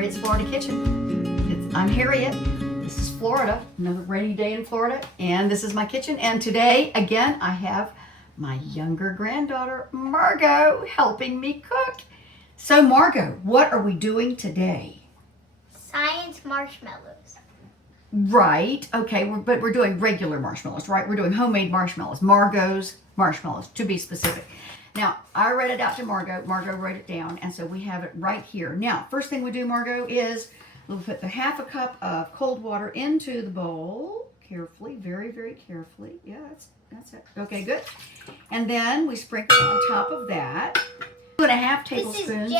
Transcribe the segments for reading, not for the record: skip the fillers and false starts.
Harriet's Florida Kitchen. I'm Harriet. This is Florida, another rainy day in Florida, and this is my kitchen. And today, again, I have my younger granddaughter, Margot, helping me cook. So, Margot, what are we doing today? Science marshmallows. Right. Okay, but we're doing regular marshmallows, right? We're doing homemade marshmallows. Margot's marshmallows, to be specific. Now, I read it out to Margot. Margot wrote it down, and so we have it right here. Now, first thing we do, Margot, is we'll put the half a cup of cold water into the bowl. Carefully, very, very carefully. Yeah, that's it. Okay, good. And then we sprinkle on top of that 2.5 tablespoons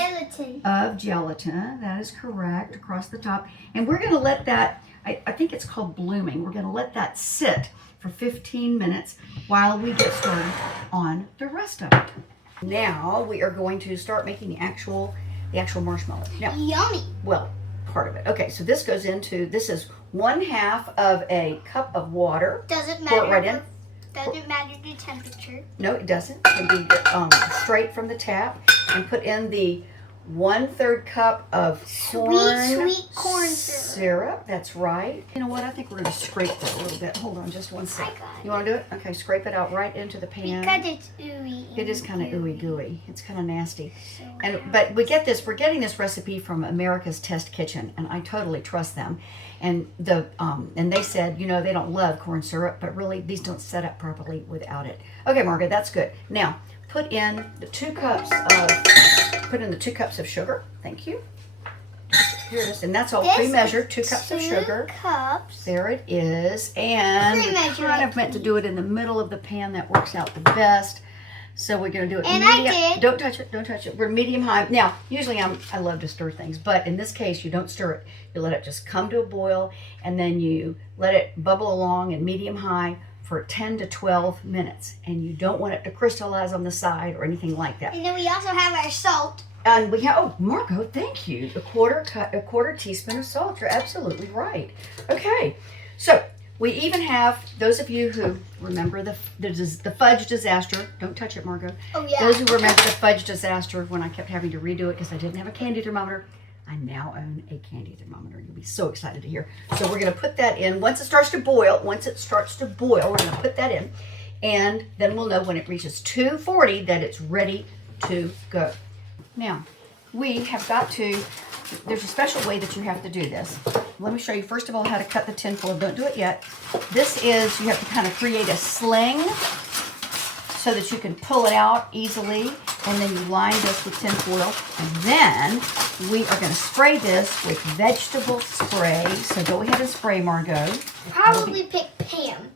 of gelatin. That is correct, across the top. And we're going to let that, I think it's called blooming. We're going to let that sit for 15 minutes while we get started on the rest of it. Now we are going to start making the actual marshmallow. Now, yummy. Well, part of it. Okay, so this goes into, this is 1/2 of a cup of water. Doesn't Pour it matter. right in. Doesn't matter the temperature. No, it doesn't. It can be straight from the tap. And put in the 1/3 cup of sweet corn syrup. That's right. You know what? I think we're going to scrape that a little bit. Hold on just one second. I got it. You want to do it? Okay, scrape it out right into the pan. Because it's ooey. It is kind of ooey gooey. It's kind of nasty. So But we're getting this recipe from America's Test Kitchen, and I totally trust them. And and they said, you know, they don't love corn syrup, but really these don't set up properly without it. Okay, Margaret, that's good. Now put in the 2 cups of sugar. Thank you. Here it is, and that's all pre-measured. 2 cups of sugar. 2 cups. There it is, and I kind of meant to do it in the middle of the pan. That works out the best. So we're going to do it and medium. I did. Don't touch it. Don't touch it. We're medium high. Now, usually I love to stir things, but in this case, you don't stir it. You let it just come to a boil, and then you let it bubble along in medium high for 10 to 12 minutes. And you don't want it to crystallize on the side or anything like that. And then we also have our salt. And we have, oh, Margot, thank you. A quarter teaspoon of salt. You're absolutely right. Okay, so we even have, those of you who remember the fudge disaster, don't touch it, Margot. Oh, yeah. Those who remember the fudge disaster when I kept having to redo it because I didn't have a candy thermometer, I now own a candy thermometer. You'll be so excited to hear. So we're going to put that in. Once it starts to boil, we're going to put that in. And then we'll know when it reaches 240 that it's ready to go. Now, we have got to, there's a special way that you have to do this. Let me show you first of all how to cut the tin foil. Don't do it yet. This is, you have to kind of create a sling so that you can pull it out easily, and then you line this with tin foil. And then we are going to spray this with vegetable spray. So go ahead and spray, Margot. Probably pick Pam.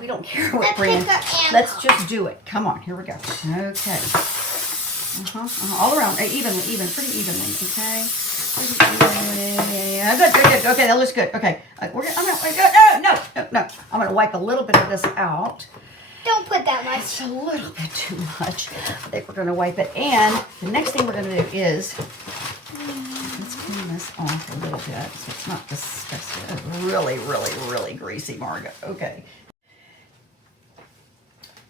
We don't care what brand. Let's just do it. Come on, here we go. Okay. All around, pretty evenly, okay? Good. Okay, that looks good. Okay, I'm gonna wipe a little bit of this out. Don't put that much. It's a little bit too much. I think we're gonna wipe it. And the next thing we're gonna do is, let's clean this off a little bit so it's not disgusting. Really greasy, Margot. Okay.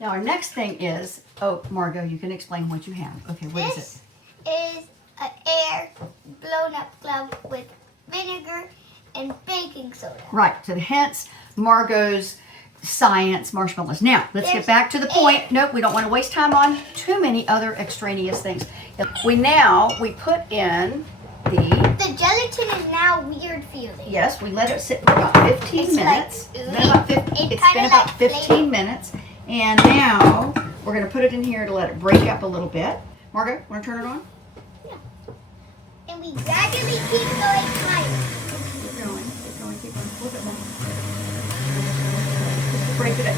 Now our next thing is, oh, Margot, you can explain what you have. Okay, what is it? This is an air blown up glove with vinegar and baking soda. Right, so hence Margot's science marshmallows. Now, let's get back to the point. Nope, we don't want to waste time on too many other extraneous things. We put in The gelatin is now weird feeling. Yes, we let it sit for about 15 minutes. It's been about 15 minutes. And now we're going to put it in here to let it break up a little bit. Margot, want to turn it on? Yeah. And we gradually keep going higher. Keep going. A little bit more.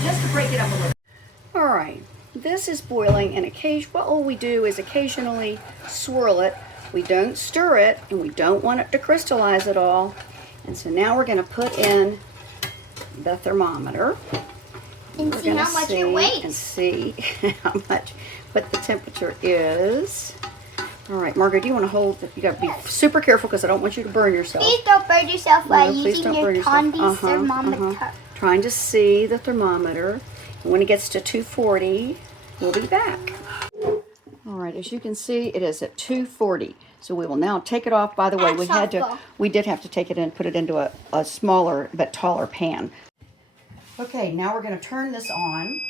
Just to break it up a little. All right. This is boiling, and what we do is occasionally swirl it. We don't stir it, and we don't want it to crystallize at all. And so now we're going to put in the thermometer. And see how much it weighs. And see how much, what the temperature is. All right, Margaret, do you want to hold it? You got to be super careful because I don't want you to burn yourself. Please don't burn yourself while using your Tondi thermometer. Trying to see the thermometer. And when it gets to 240, we'll be back. All right. right, as you can see, it is at 240. So we will now take it off. By the way, we did have to take it in, put it into a smaller but taller pan. Okay, now we're going to turn this on,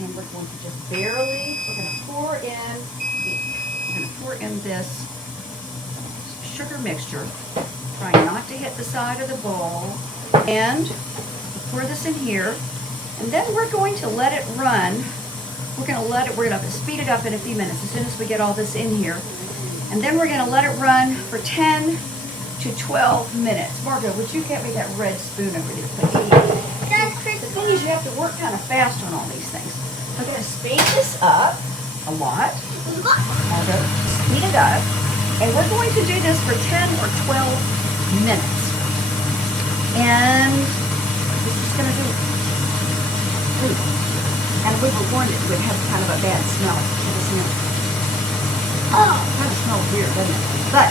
and we're going to just barely, we're going to pour in this sugar mixture. Try not to hit the side of the bowl. And pour this in here, and then we're going to let it run. We're going to speed it up in a few minutes as soon as we get all this in here. And then we're going to let it run for 10 to 12 minutes. Margo, would you get me that red spoon over there, please? The thing is, you have to work kind of fast on all these things. I'm going to speed this up a lot. Margo, speed it up. And we're going to do this for 10 or 12 minutes. And this is going to do it. And we were warned it would have kind of a bad smell. Oh, it kind of smells weird, doesn't it? But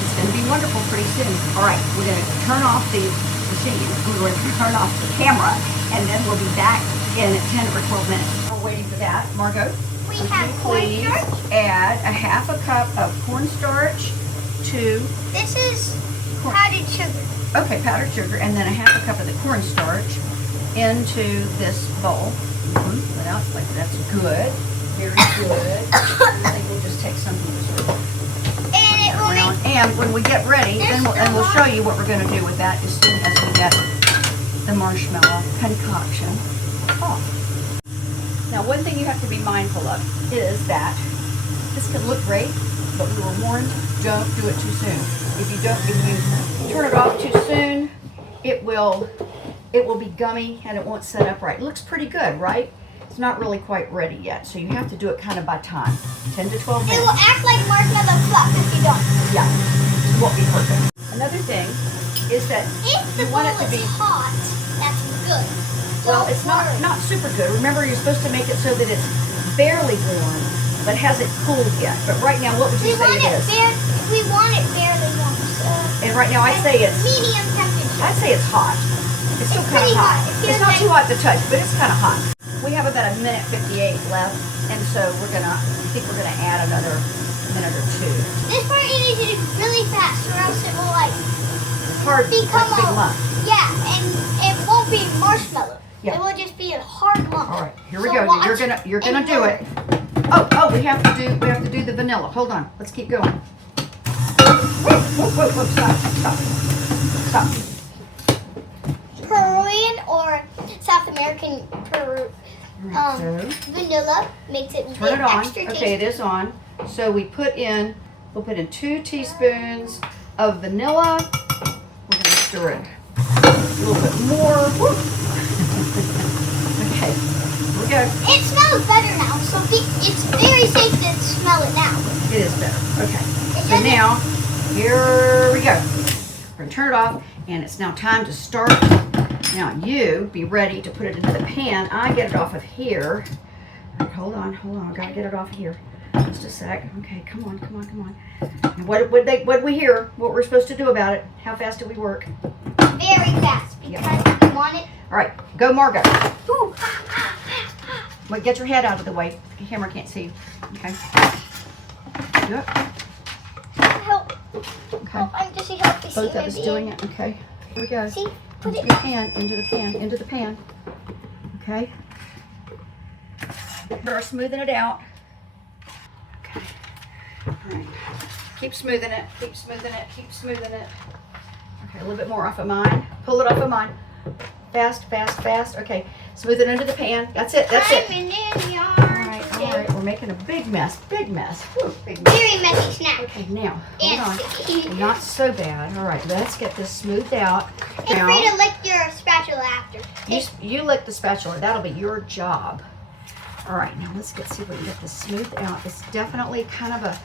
it's going to be wonderful pretty soon. All right, we're going to turn off the machine. We're going to turn off the camera, and then we'll be back in 10 or 12 minutes. We're waiting for that. Margo, we have cornstarch. Add a half a cup of cornstarch to... This is powdered sugar. Okay, powdered sugar, and then a half a cup of the cornstarch into this bowl. That's good. Very good. I think we'll just take some of this. And when we get ready, then we'll show you what we're going to do with that as soon as we get the marshmallow concoction off. Now, one thing you have to be mindful of is that this can look great, but we were warned, don't do it too soon. If you turn it off too soon, it will be gummy and it won't set up right. It looks pretty good, right? It's not really quite ready yet, so you have to do it kind of by time. 10 to 12 minutes. It will act like marshmallow fluff if you don't. Yeah, it won't be perfect. Another thing is that if you want it to be hot, that's good. Well, it's not super good. Remember, you're supposed to make it so that it's barely warm, but hasn't cooled yet. But right now, what would you say it is? We want it barely warm. So and right now, I'd say it's medium temperature. I'd say it's hot. It's still kind of hot. It's not too hot to touch, but it's kind of hot. We have about a minute 58 left, and so I think we're gonna add another minute or two. This part you need to do really fast, or else it will become like a big lump. Yeah, and it won't be marshmallow. Yeah. It will just be a hard lump. All right, here we go. You're gonna do it. Oh, we have to do the vanilla. Hold on, let's keep going. Whoa, stop. Peruvian or South American So vanilla makes it turn it on. extra tasty. Okay, it is on. So we'll put in 2 teaspoons of vanilla. We're gonna stir it a little bit more. Okay, here we go. It smells better now, so it's very safe to smell it now. It is better. Okay. So now, here we go. We're gonna turn it off, and it's now time to start. Now you be ready to put it into the pan. I get it off of here. Right, hold on. I gotta get it off of here. Just a sec. Okay, come on. And what we hear? What we're supposed to do about it? How fast do we work? Very fast because we want it. All right, go, Margo. Wait, get your head out of the way. The camera can't see you. Okay. Yep. Help. Okay. Help. I'm just help. Both of us doing it. Okay. Here we go. See. Into the pan. Okay. We're smoothing it out. Okay. All right. Keep smoothing it. Okay, a little bit more off of mine. Pull it off of mine. Fast. Okay. Smooth it into the pan. That's it. All right. We're making a big mess. Whew, big mess. Very messy snack. Okay, now, hold on. Not so bad. All right, let's get this smoothed out. Feel free to lick your spatula after. You lick the spatula. That'll be your job. All right, now let's see if we can get this smoothed out. It's definitely kind of a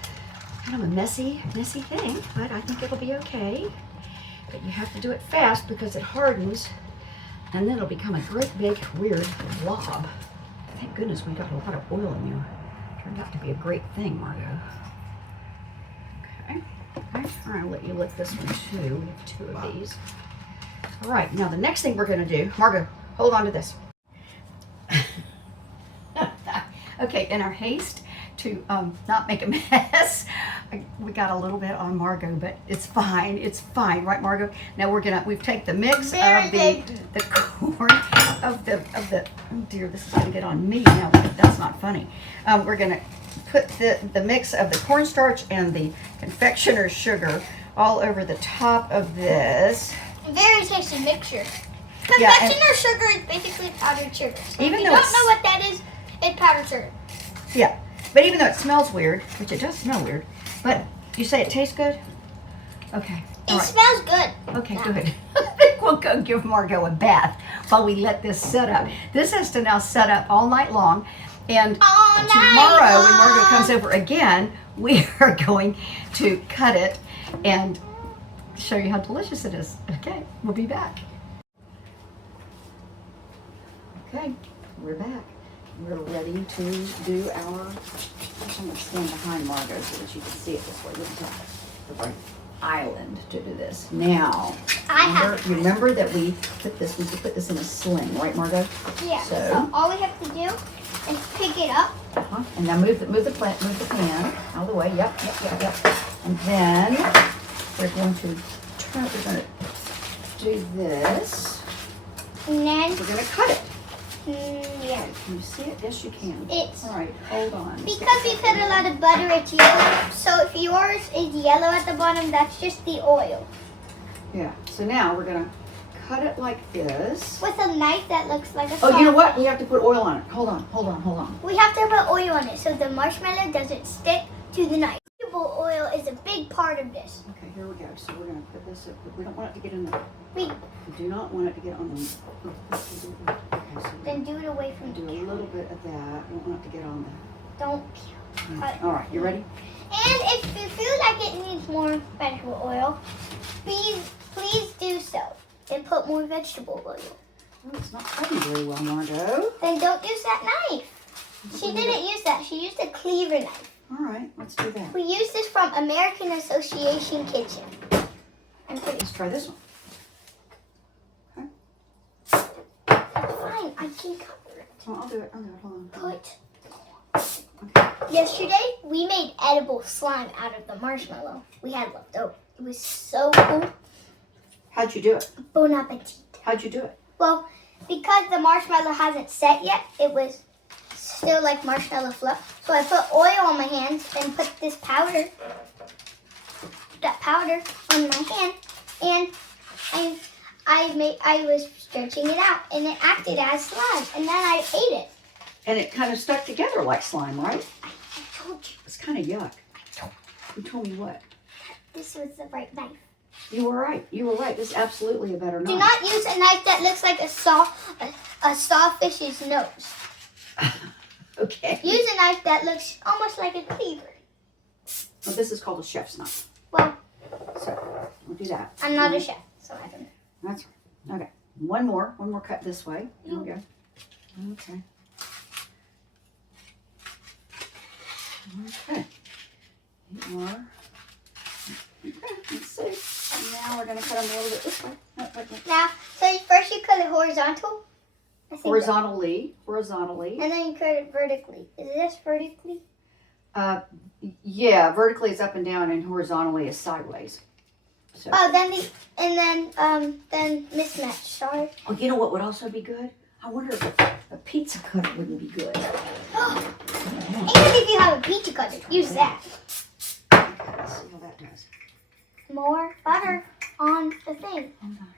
messy thing, but I think it'll be okay. But you have to do it fast because it hardens, and then it'll become a great big weird blob. Thank goodness we got a lot of oil in there. Turned out to be a great thing, Margo. Okay. All right, I'll let you lick this one too. We have 2 of these. All right, now the next thing we're going to do, Margo, hold on to this. Okay, in our haste to not make a mess. We got a little bit on Margot, but it's fine. It's fine, right, Margot? Now we've taken the mix of the corn of the. Oh dear, this is gonna get on me now. That's not funny. We're gonna put the mix of the cornstarch and the confectioner's sugar all over the top of this. Very tasty mixture. Yeah, Confectioner sugar is basically powdered sugar. So Even if you though don't know what that is, it's powdered sugar. Yeah, but even though it smells weird, which it does smell weird, but you say it tastes good? Okay. It smells good. Okay, good. I think we'll go give Margot a bath while we let this set up. This has to now set up all night long. And tomorrow, when Margot comes over again, we are going to cut it and show you how delicious it is. Okay, we'll be back. Okay, we're back. We're ready to do our, I'm going to stand behind Margot so that you can see it this way. Look at the right island to do this. Now, remember that we put this in a sling, right, Margot? Yeah, so all we have to do is pick it up. And now move the pan out of the way. Yep. And then we're going to do this. And then we're going to cut it. Yeah. Can you see it? Yes, you can. It's all right. Hold on. Because we put a lot of butter, it's yellow. So if yours is yellow at the bottom, that's just the oil. Yeah. So now we're gonna cut it like this with a knife that looks like a. Oh, you know what? We have to put oil on it. Hold on. We have to put oil on it so the marshmallow doesn't stick to the knife. Vegetable oil is a big part of this. Okay, here we go. So we're gonna put this up. We don't want it to get in the. We do not want it to get on the. Okay, so then do it away from do a little bit of that. We don't want it to get on the. Don't. All right, you ready? And if you feel like it needs more vegetable oil, please do so. And put more vegetable oil. Oh, it's not cutting very well, Margot. Then don't use that knife. She didn't use that. She used a cleaver knife. All right, let's do that. We use this from American Association Kitchen. Let's try this one. Fine, I can cover it. Oh, I'll do it. Hold on. Okay. Yesterday, we made edible slime out of the marshmallow we had left over. It was so cool. How'd you do it? Bon appetit. How'd you do it? Well, because the marshmallow hasn't set yet, it was still like marshmallow fluff. So I put oil on my hands and put this powder, on my hand, and I was stretching it out, and it acted as slime, and then I ate it. And it kind of stuck together like slime, right? I told you. It's kind of yuck. You told me what? This was the right knife. You were right. This is absolutely a better knife. Do not use a knife that looks like a sawfish's nose. Okay. Use a knife that looks almost like a cleaver. Well, this is called a chef's knife. Well, so we'll do that. I'm not a chef, so I don't know. That's right. Okay. One more cut this way. Here we go. Okay. Okay. 8 more. Okay, let's see. And now we're going to cut them a little bit this way. Now, so first you cut it horizontal? Horizontally. And then you cut it vertically. Is this vertically? Yeah, vertically is up and down and horizontally is sideways. So. Oh, then mismatch, sorry. Oh, you know what would also be good? I wonder if a pizza cutter wouldn't be good. And if you have a pizza cutter, use that. Okay, let's see how that does. More butter on the thing. Hold on.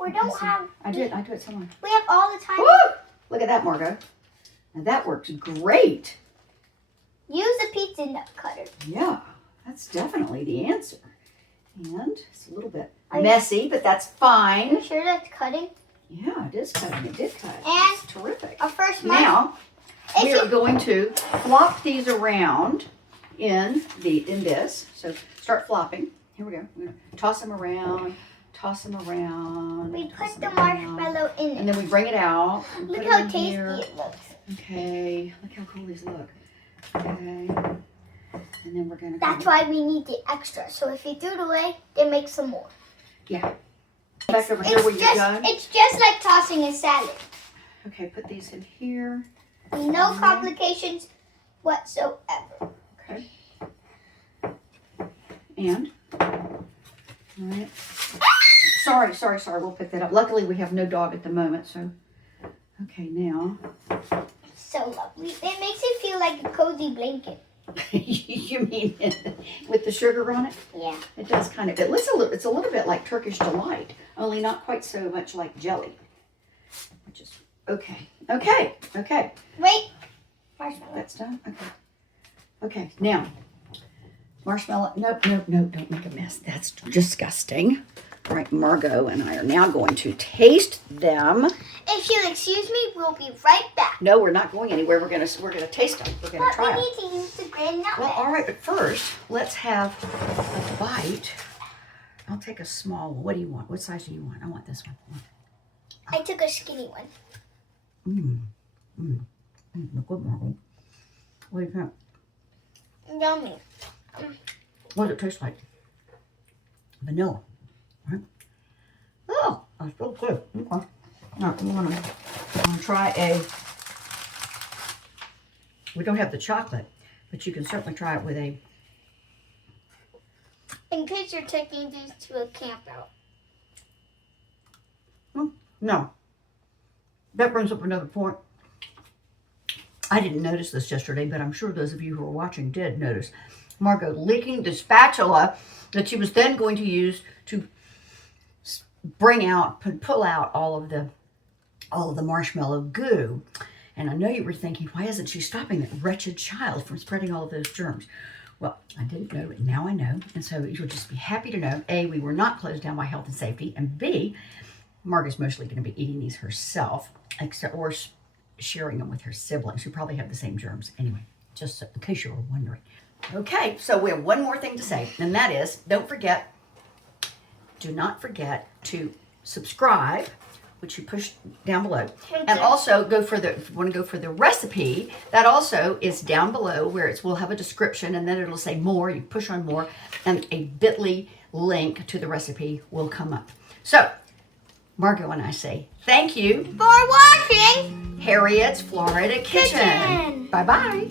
We don't have... I do it somewhere. We have all the time. Woo! Look at that, Margot. Now that works great. Use a pizza nut cutter. Yeah, that's definitely the answer. And it's a little bit messy, but that's fine. Are you sure that's cutting? Yeah, it is cutting. It did cut. And it's terrific. Our first now, we are going to flop these around in this. So start flopping. Here we go. We're going to toss them around. We put the marshmallow in it. And then we bring it out. Look how tasty it looks. Okay. Look how cool these look. Okay. And then we're going to... That's why we need the extra. So if you threw it away, then make some more. Yeah. Back over here where you're done. It's just like tossing a salad. Okay, put these in here. No complications. whatsoever. Okay. And, all right. Sorry. We'll pick that up. Luckily, we have no dog at the moment, so. Okay, now. So lovely. It makes it feel like a cozy blanket. You mean with the sugar on it? Yeah. It does kind of. It's a little bit like Turkish Delight, only not quite so much like jelly. Which is okay. Wait. Marshmallow. That's done. Okay. Now, marshmallow. Nope. Don't make a mess. That's disgusting. All right, Margot and I are now going to taste them. If you'll excuse me, we'll be right back. No, we're not going anywhere. We're gonna taste them. We're gonna try But them. we need to use the grand nutmeg. Well, all right, but first, let's have a bite. I'll take a small one. What do you want? What size do you want? I want this one. I took a skinny one. Good, Margot. What do you think? Yummy. What does it taste like? Vanilla. Right? Oh, that's so good. Okay. All right, I'm gonna try a. We don't have the chocolate, but you can certainly try it with a. In case you're taking these to a camp out. No. That brings up another point. I didn't notice this yesterday, but I'm sure those of you who are watching did notice Margot licking the spatula that she was then going to use to pull out all of the marshmallow goo. And I know you were thinking, why isn't she stopping that wretched child from spreading all of those germs? Well, I didn't know, but now I know. And so you'll just be happy to know, A, we were not closed down by health and safety, and B, Margot's mostly going to be eating these herself, or sharing them with her siblings who probably have the same germs. Anyway, just in case you were wondering. Okay, so we have one more thing to say, and that is, do not forget to subscribe, which you push down below. And also if you want to go for the recipe, that also is down below where we'll have a description, and then it'll say more. You push on more, and a bit.ly link to the recipe will come up. So, Margot and I say thank you For watching Harriet's Florida Kitchen. Kitchen. Bye-bye.